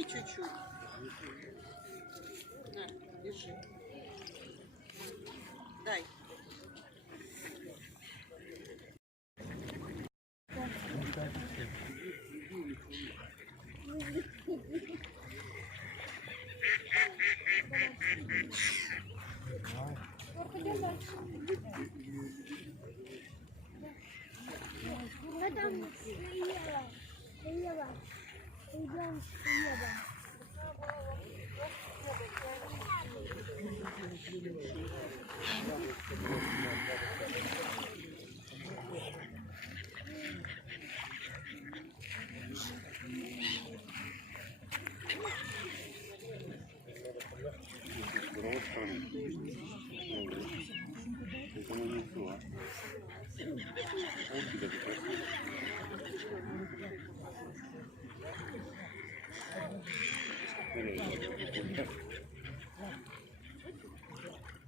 Налей чуть-чуть. На, держи. Дай.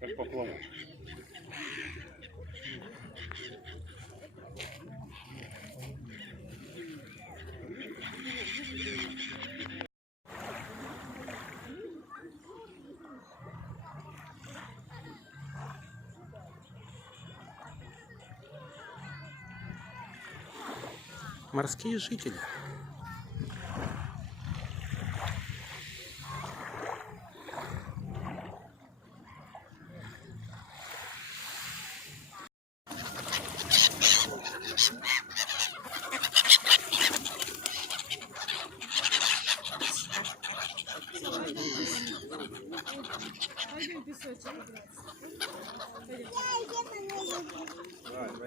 Как поплавок. Морские жители.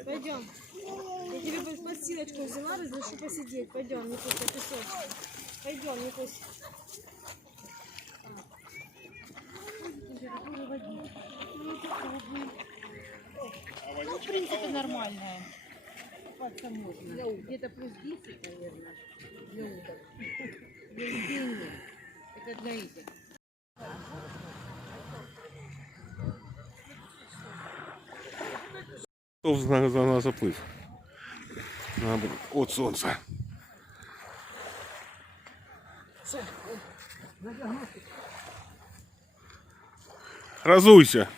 Пойдем. Я тебе подстилочку взяла, разрешу посидеть. Пойдем, Никусь, на песочек. Пойдем, Никусь. Ну, в принципе, нормальная. Купаться можно. Где-то плюс 10, наверное, для уток. Для людей нет. Это для этих. За заплыв. От солнца. Разуйся.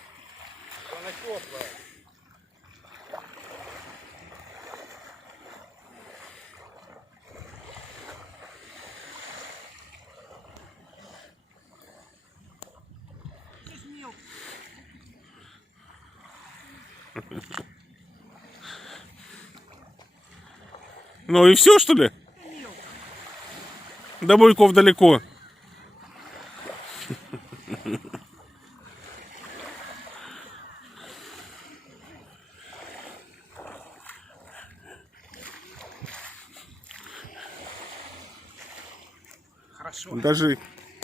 Ну и все, что ли? До Буйков далеко. Хорошо. Даже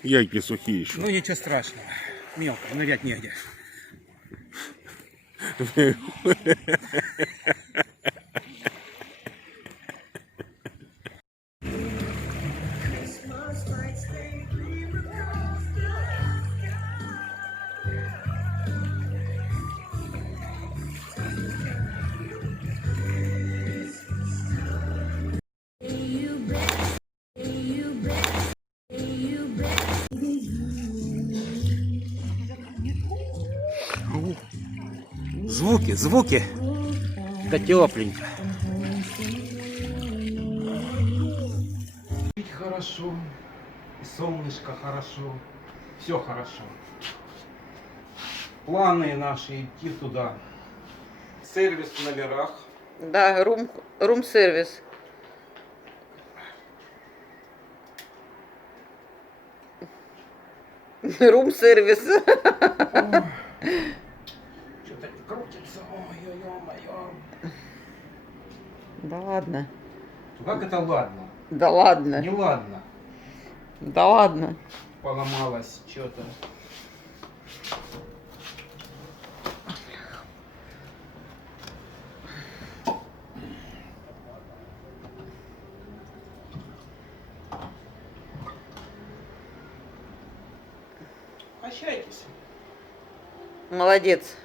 яйки сухие еще. Ну ничего страшного. Мелко, нырять негде. Звуки. Да тепленько. Пить хорошо, и солнышко хорошо, все хорошо. Планы наши идти туда. Сервис в номерах. Да, рум-сервис. Рум-сервис. Что-то крутится. Ой-ой-ой-ой. Да ладно. Как это ладно? Да ладно. Не ладно. Да ладно. Поломалось что-то. Прощайтесь. Молодец.